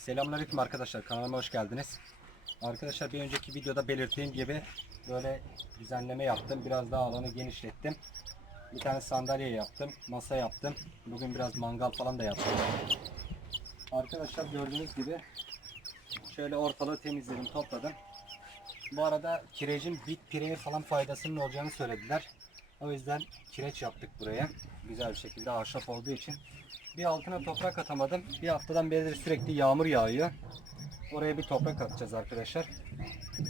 Selamünaleyküm arkadaşlar kanalıma hoş geldiniz. Arkadaşlar bir önceki videoda belirttiğim gibi böyle düzenleme yaptım. Biraz daha alanı genişlettim. Bir tane sandalye yaptım, masa yaptım. Bugün biraz mangal falan da yaptım. Arkadaşlar gördüğünüz gibi şöyle ortalığı temizledim, topladım. Bu arada kirecin bit pireye falan faydasının olacağını söylediler. O yüzden kireç yaptık buraya. Güzel bir şekilde ahşap olduğu için. Bir altına toprak atamadım. Bir haftadan beridir sürekli yağmur yağıyor. Oraya bir toprak atacağız arkadaşlar.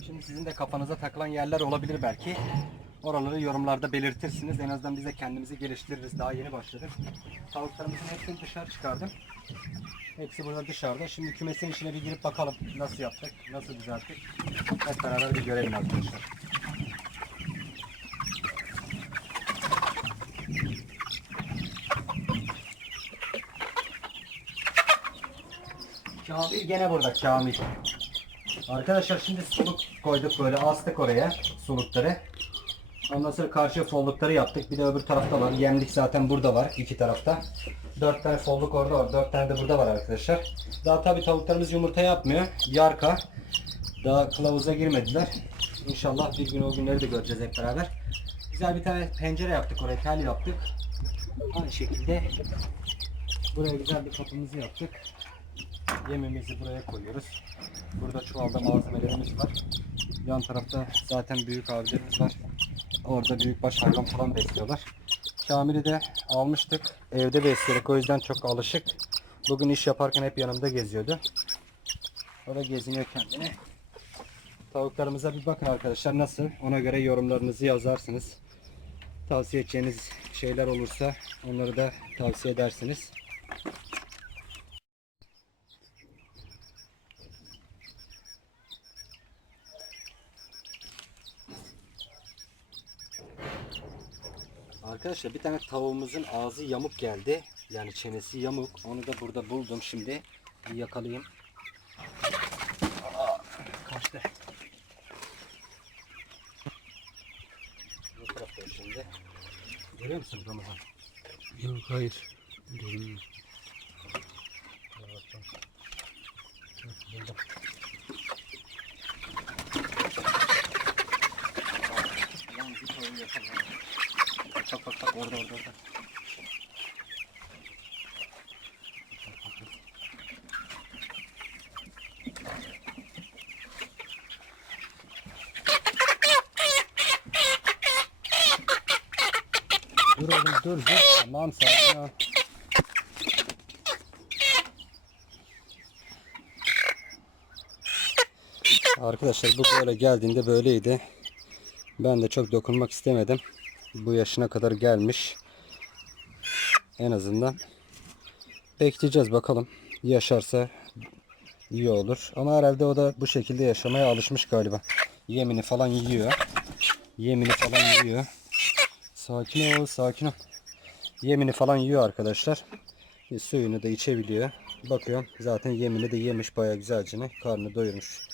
Şimdi sizin de kafanıza takılan yerler olabilir belki. Oraları yorumlarda belirtirsiniz. En azından biz de kendimizi geliştiririz. Daha yeni başladık. Tavuklarımızın hepsini dışarı çıkardım. Hepsi burada dışarıda. Şimdi kümesin içine bir girip bakalım nasıl yaptık, nasıl düzelttik. Hep beraber bir görelim arkadaşlar. Kamil gene burada Kamil. Arkadaşlar şimdi suluk koyduk böyle astık oraya sulukları. Ondan sonra karşı follukları yaptık. Bir de öbür tarafta var. Yemlik zaten burada var iki tarafta. Dört tane folluk orada var. Dört tane de burada var arkadaşlar. Daha tabi tavuklarımız yumurta yapmıyor. Yarka. Daha kılavuza girmediler. İnşallah bir gün o günleri de göreceğiz hep beraber. Güzel bir tane pencere yaptık oraya. Tel yaptık. Aynı şekilde buraya güzel bir kapımızı yaptık. Yemimizi buraya koyuyoruz. Burada çuvalda malzemelerimiz var. Yan tarafta zaten büyük abilerimiz var. Orada büyükbaş hayvan falan besliyorlar. Kamil'i de almıştık. Evde besleyerek o yüzden çok alışık. Bugün iş yaparken hep yanımda geziyordu. O da geziniyor kendini. Tavuklarımıza bir bakın arkadaşlar nasıl. Ona göre yorumlarınızı yazarsınız. Tavsiye edeceğiniz şeyler olursa onları da tavsiye edersiniz. Arkadaşlar bir tane tavuğumuzun ağzı yamuk geldi. Yani çenesi yamuk. Onu da burada buldum şimdi. Bir yakalayayım. Aa, kaçtı. Bu tarafta şimdi. Görüyor musun Ramazan? Yok hayır. Görünmüyor. Buldum. Lan bir tavuğu yakaladım. Bak bak bak orada orada orada. Dur oğlum dur dur. Tamam sakin ol. Arkadaşlar bu böyle geldiğinde böyleydi. Ben de çok dokunmak istemedim. Bu yaşına kadar gelmiş. En azından bekleyeceğiz bakalım. Yaşarsa iyi olur. Ama herhalde o da bu şekilde yaşamaya alışmış galiba. Yemini falan yiyor. Yemini falan yiyor. Sakin ol, sakin ol. Yemini falan yiyor arkadaşlar. E, Suyunu da içebiliyor. Bakıyorum zaten yemini de yemiş bayağı güzelce. Karnı doyurmuş.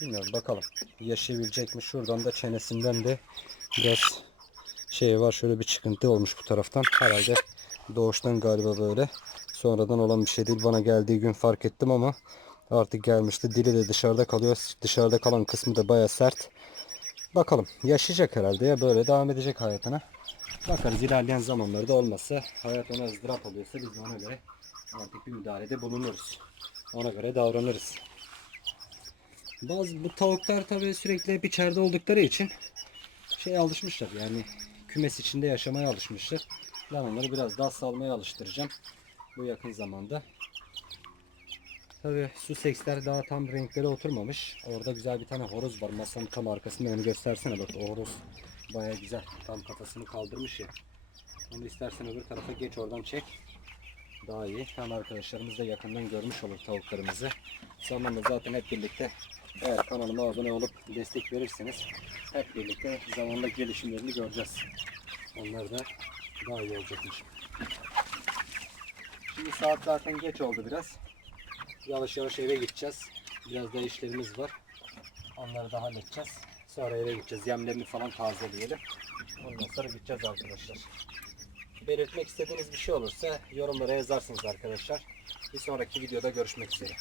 Bilmiyorum bakalım. Yaşayabilecek mi? Şuradan da çenesinden de biraz şey var. Şöyle bir çıkıntı olmuş bu taraftan. Herhalde doğuştan galiba böyle. Sonradan olan bir şey değil. Bana geldiği gün fark ettim ama artık gelmişti. Dili de dışarıda kalıyor. Dışarıda kalan kısmı da baya sert. Bakalım. Yaşayacak herhalde ya. Böyle devam edecek hayatına. Bakarız ilerleyen zamanlarda olmazsa hayat ona ızdırap oluyorsa biz de ona göre artık bir müdahalede bulunuruz. Ona göre davranırız. Bazı bu tavuklar tabii sürekli hep içeride oldukları için şey alışmışlar yani kümes içinde yaşamaya alışmışlar. Ben onları biraz daha salmaya alıştıracağım bu yakın zamanda. Tabii su seksler daha tam renkleri oturmamış. Orada güzel bir tane horoz var masanın tam arkasında onu göstersene bak o horoz baya güzel tam kafasını kaldırmış ya. Onu istersen öbür tarafa geç oradan çek. Daha iyi. Hem arkadaşlarımız da yakından görmüş olur tavuklarımızı. Zamanla zaten hep birlikte eğer kanalıma abone olup destek verirseniz hep birlikte zamanla gelişimlerini göreceğiz. Onlar da daha iyi olacakmış. Şimdi saat zaten geç oldu biraz. Yavaş yavaş eve gideceğiz. Biraz da işlerimiz var. Onları da halledeceğiz. Sonra eve gideceğiz. Yemlerini falan tazeleyelim. Ondan sonra gideceğiz arkadaşlar. Belirtmek istediğiniz bir şey olursa yorumlara yazarsınız arkadaşlar. Bir sonraki videoda görüşmek üzere.